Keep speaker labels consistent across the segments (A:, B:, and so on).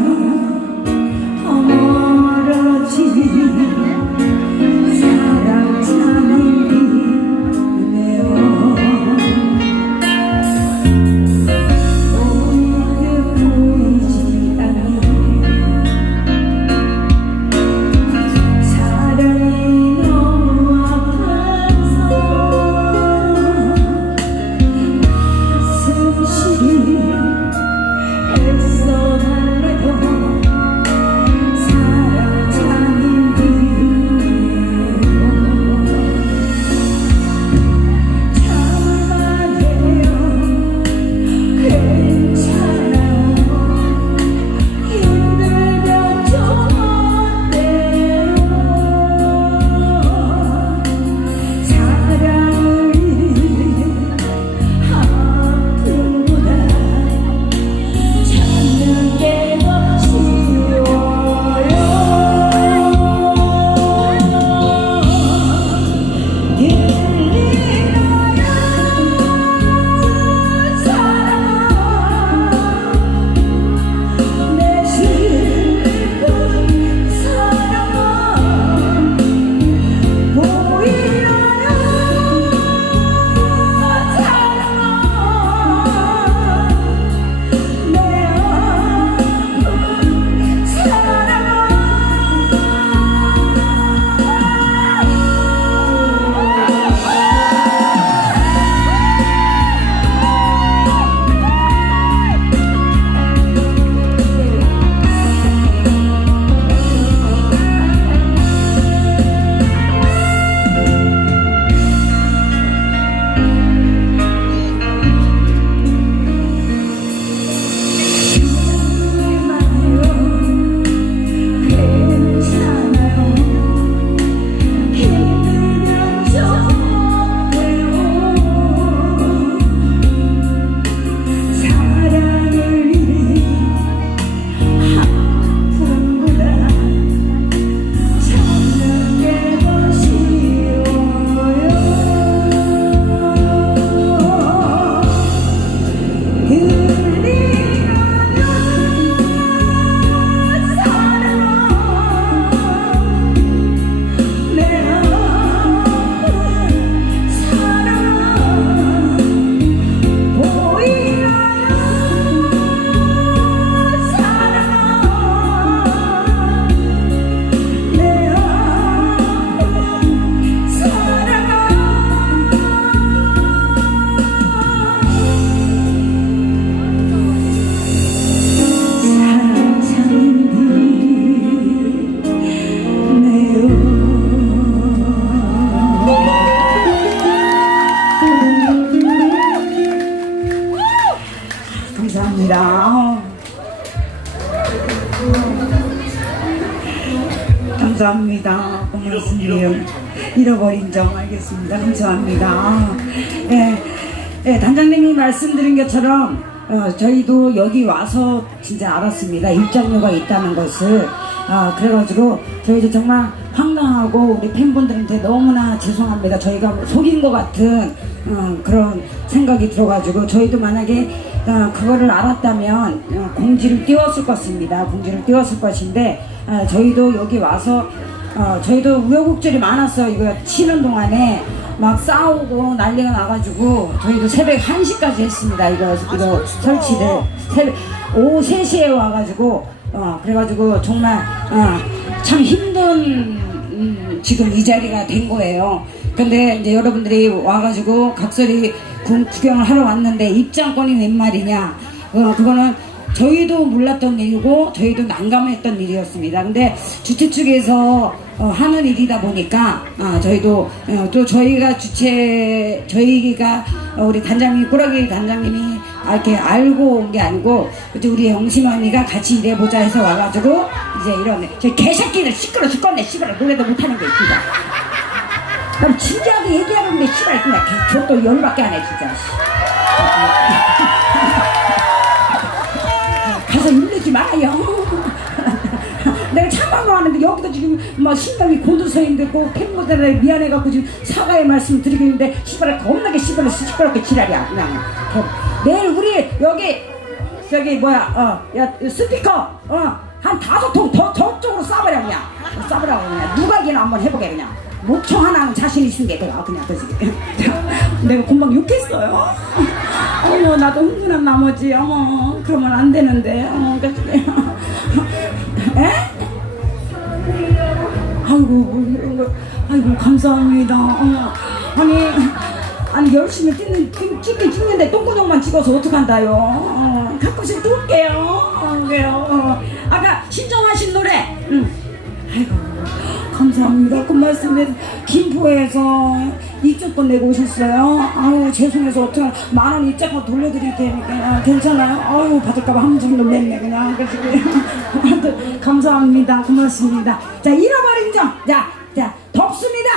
A: 더 알겠습니다. 감사합니다. 예, 예, 단장님이 말씀드린 것처럼 어, 저희도 여기 와서 진짜 알았습니다. 입장료가 있다는 것을. 아, 그래가지고 저희도 정말 황당하고 우리 팬분들한테 너무나 죄송합니다. 저희가 속인 것 같은 어, 그런 생각이 들어가지고 저희도 만약에 어, 그거를 알았다면 어, 공지를 띄웠을 것입니다. 공지를 띄웠을 것인데 어, 저희도 여기 와서 어, 저희도 우여곡절이 많았어요. 이거 치는 동안에 막 싸우고 난리가 나가지고 저희도 새벽 1시까지 했습니다. 이거 이거 설치를 새벽 오후 3시에 와가지고 어, 그래가지고 정말 어, 참 힘든 음, 지금 이 자리가 된 거예요. 근데 이제 여러분들이 와가지고 각설이 구, 구경을 하러 왔는데 입장권이 웬 말이냐? 어, 그거는 저희도 몰랐던 일이고 저희도 난감했던 일이었습니다. 근데 주최 측에서 어, 하는 일이다 보니까 아, 저희도 어, 또 저희가 주최 저희가 어, 우리 단장님 꾸러기 단장님이 아, 이렇게 알고 온 게 아니고 이제 우리 영심 언니가 같이 일해보자 해서 와가지고 이제 이런 저 개새끼들 시끄러 죽겠네 시끄러 노래도 못하는 게 있습니다. 그럼 진지하게 얘기하는데 씨발 그냥 저또 열받게 하네 진짜. 말아요. 내가 참아만 하는데 여기도 지금 뭐 심장이 곤두서있는데 그 팬분들에 미안해갖고 지금 사과의 말씀 드리겠는데 씨발을 겁나게 씨발을 시끄럽게 지랄이야 그냥. 내일 우리 여기 저기 뭐야 어야 스피커 어한 다섯 통 더 저쪽으로 쏴버려 그냥 쏴버려 그냥 누가기나 한번 해보게 그냥 목청 하나는 자신 있은 게 내가 그냥 그지. 내가 금방 욕했어요. 어머 나도 흥분한 나머지. 어머 그러면 안 되는데. 어머 그치 에? 아이고 뭐 아이고 감사합니다. 어머 아니 아니 열심히 찍는 찍- 찍긴 찍는데 똥구녕만 찍어서 어떡한다요? 어, 가끔씩 또 올게요. 어, 그래요. 어. 아까 신청하신 노래. 응. 아이고 감사합니다. 그 말씀에 김포에서 입주권 내고 오셨어요? 아유 죄송해서 어떻게 만원 입장권 돌려드릴 테니까. 괜찮아요? 아유 받을까봐 함정 놀랬네 그냥. 그래서 감사합니다. 고맙습니다. 자 잃어버린 점 자 자 덥습니다.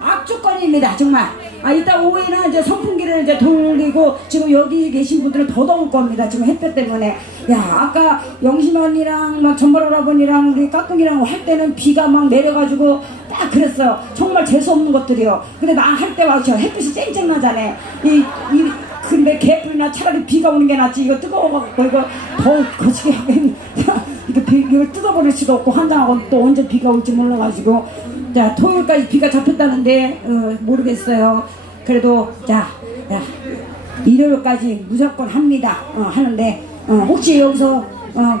A: 악조건입니다 정말 아 이따 오후에는 이제 선풍기를 이제 돌리고 지금 여기 계신 분들은 더 더울 겁니다. 지금 햇볕 때문에. 야 아까 영심 언니랑 막 전발 할아버니랑 우리 까꿍이랑 할 때는 비가 막 내려가지고 딱 그랬어요. 정말 재수 없는 것들이요. 근데 나 할 때 와서 햇빛이 쨍쨍 나잖아요. 이, 이 근데 개뿔이나 차라리 비가 오는 게 낫지. 이거 뜨거워갖고 이거 더 거시게 하긴 이거 비, 이걸 뜯어버릴 수도 없고 환장하고 또 언제 비가 올지 몰라가지고 자 토요일까지 비가 잡혔다는데 어, 모르겠어요. 그래도 자, 자 일요일까지 무조건 합니다. 어, 하는데 어, 혹시 여기서 어,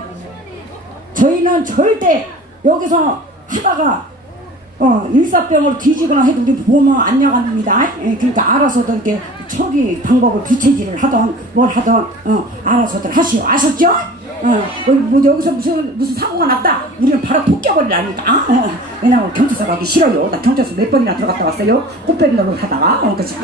A: 저희는 절대 여기서 하다가 어, 일사병으로 뒤지거나 해도 우리 보면 안녕합니다. 예, 그러니까 알아서들 이렇게 처리 방법을 부채질을 하던 뭘 하던 어, 알아서들 하시오. 아셨죠? 어, 뭐 여기서 무슨 무슨 사고가 났다. 우리는 바로 토껴버리라니까. 어, 왜냐면 경찰서 가기 싫어요. 나 경찰서 몇 번이나 들어갔다 왔어요. 꽃뱀 노릇 하다가. 어, 그치.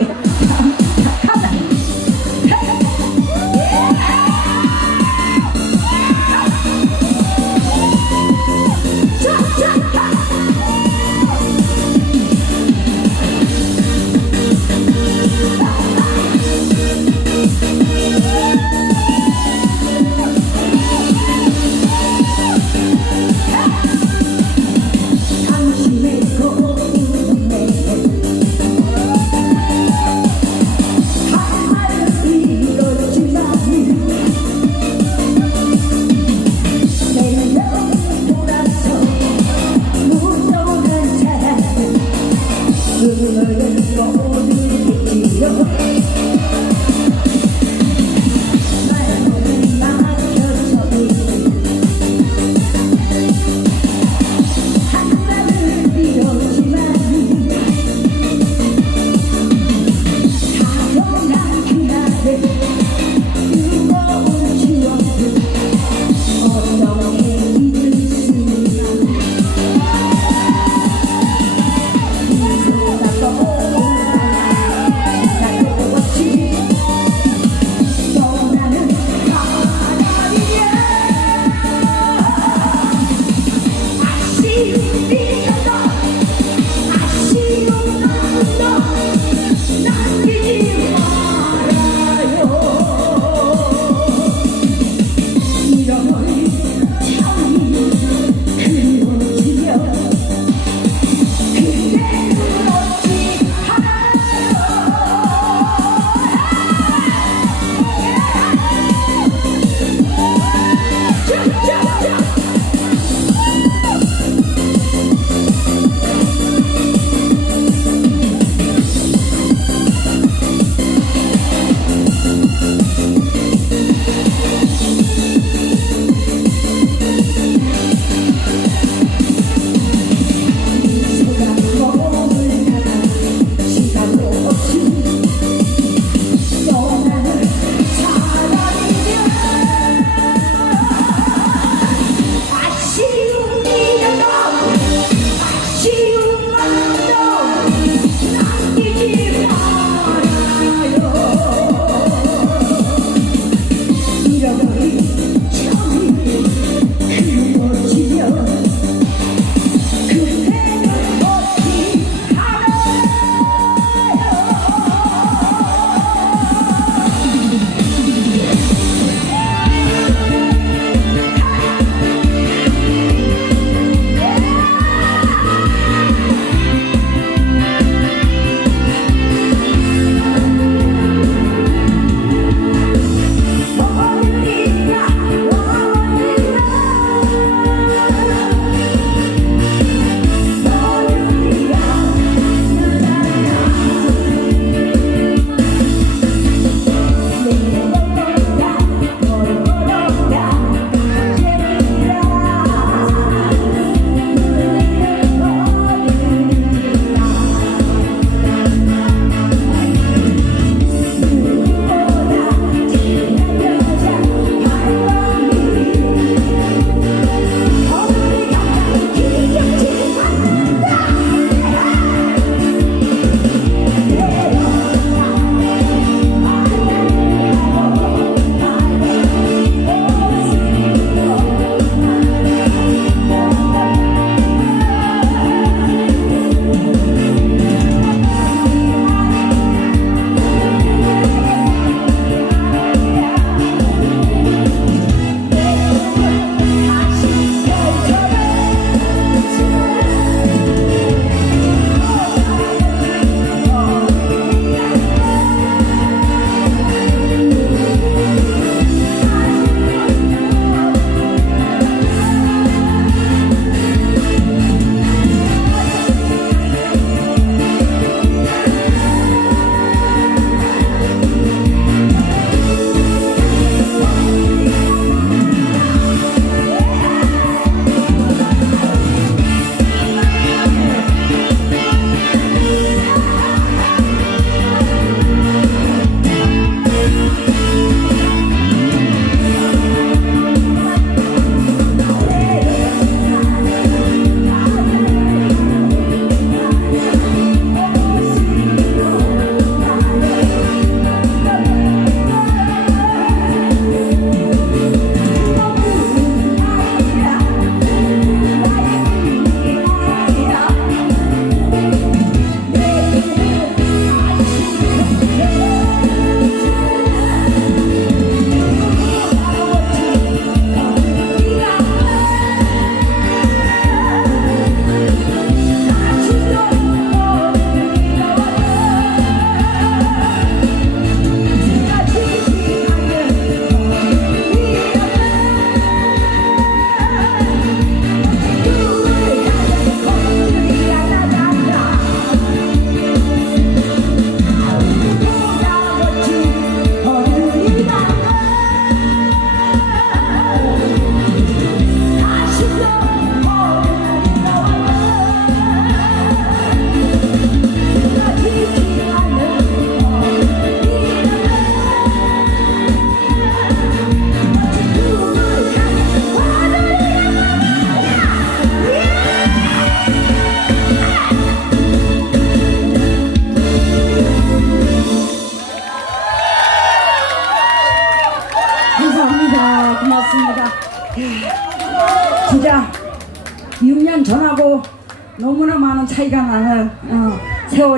A: 一点儿力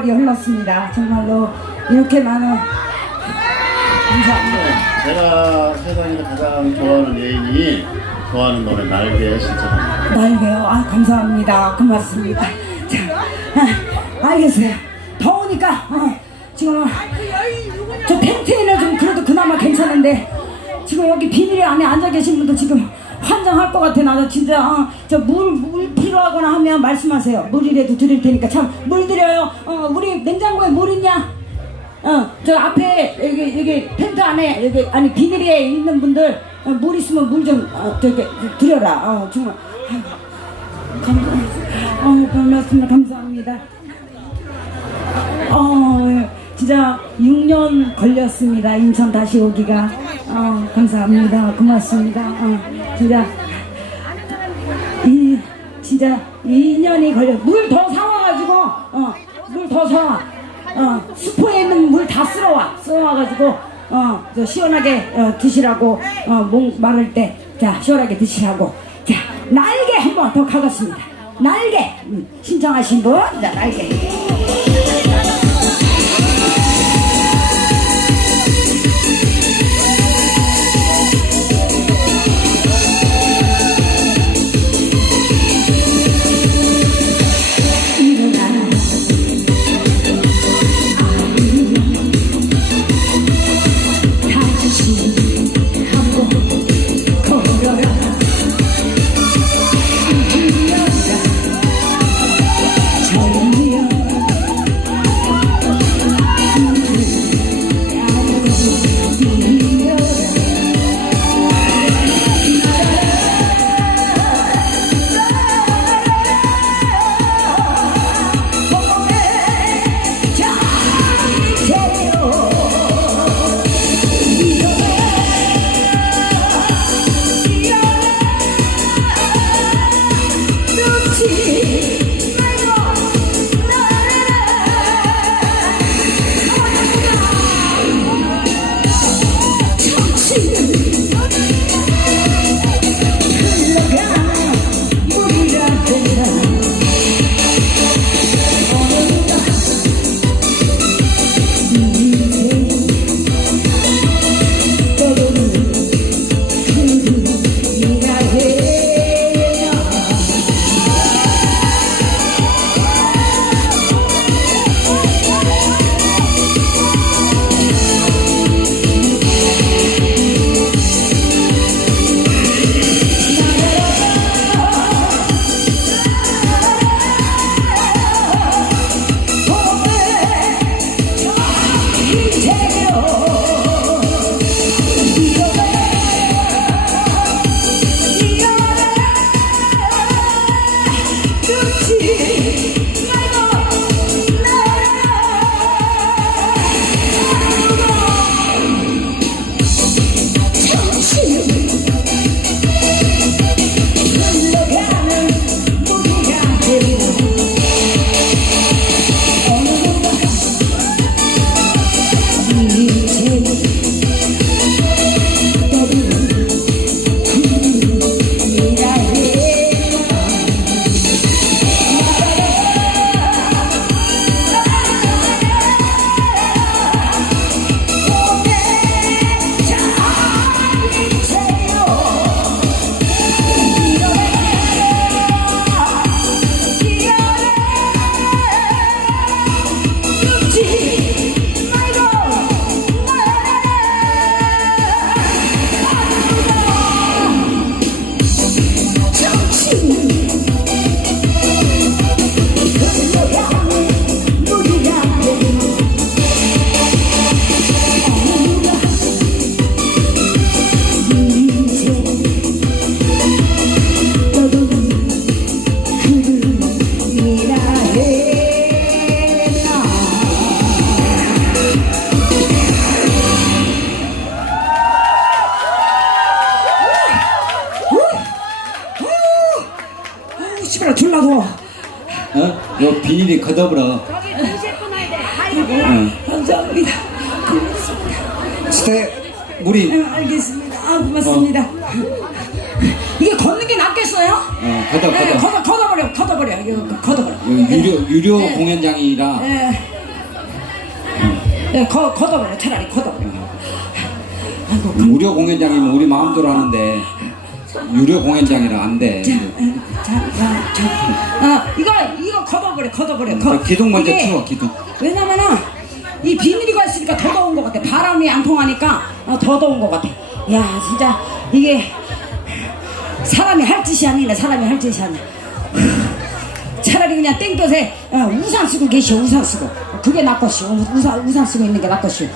A: 세월이 흘렀습니다. 정말로 이렇게 많은 감사합니다.
B: 제가 세상에서 가장 좋아하는 예인이 좋아하는 노래 날개 신청합니다.
A: 날개요. 아 감사합니다. 고맙습니다. 자, 아, 알겠어요. 더우니까 어, 지금 저 텐트에는 좀 그래도 그나마 괜찮은데 지금 여기 비닐에 안에 앉아 계신 분들 지금 환장할 것 같아. 나도 진짜 어, 저물 물 필요하거나 하면 말씀하세요. 물이라도 드릴 테니까 참 물 드려요. 어, 우리 냉장고에 물 있냐? 어, 저 앞에 여기 여기 텐트 안에 여기 아니 비닐에 있는 분들 어, 물 있으면 물좀 어, 되게 드려라. 어, 정말. 아이고, 감사. 어, 반갑습니다. 감사합니다. 어, 진짜 6년 걸렸습니다. 인천 다시 오기가. 어, 감사합니다. 고맙습니다. 어, 진짜 이 진짜 2년이 걸려. 물 더 사와가지고 어, 물 더 사와. 어, 수포에 있는 물 다 쓸어와. 쓸어와가지고 어, 저 시원하게 어, 드시라고 어, 목 마를 때 자 시원하게 드시라고. 자 날개 한번 더 가겠습니다. 날개 음, 신청하신 분, 자 날개. 시
C: 요 비닐이 커더불어.
A: 감사합니다 고맙습니다
C: 스테 물이
A: 응, 알겠습니다 아, 고맙습니다. 이게 걷는 게 낫겠어요?
C: 어, 걷어,
A: 네,
C: 걷어.
A: 걷어, 걷어버려, 걷어버려, 이거 걷어버려.
C: 여기 유료 유료
A: 네.
C: 공연장이라
A: 예. 예, 거, 걷어버려, 차라리 걷어버려. 아이고, 감-
C: 무료 공연장이면 우리 마음대로 하는데 유료 공연장이라 안 돼.
A: 자, 예, 자, 자, 자. 아, 이거 걷어버려, 걷어버려. 거-
C: 자, 기둥 먼저
A: 이게
C: 치워, 기둥.
A: 왜냐면은, 이 비닐이가 있으니까 더 더운 것 같아. 바람이 안 통하니까 어, 더 더운 것 같아. 야, 진짜, 이게, 사람이 할 짓이 아니네, 사람이 할 짓이 아니야. 차라리 그냥 땡볕에 어, 우산 쓰고 계시오, 우산 쓰고. 그게 낫것이오. 우산, 우산 쓰고 있는 게 낫것이오.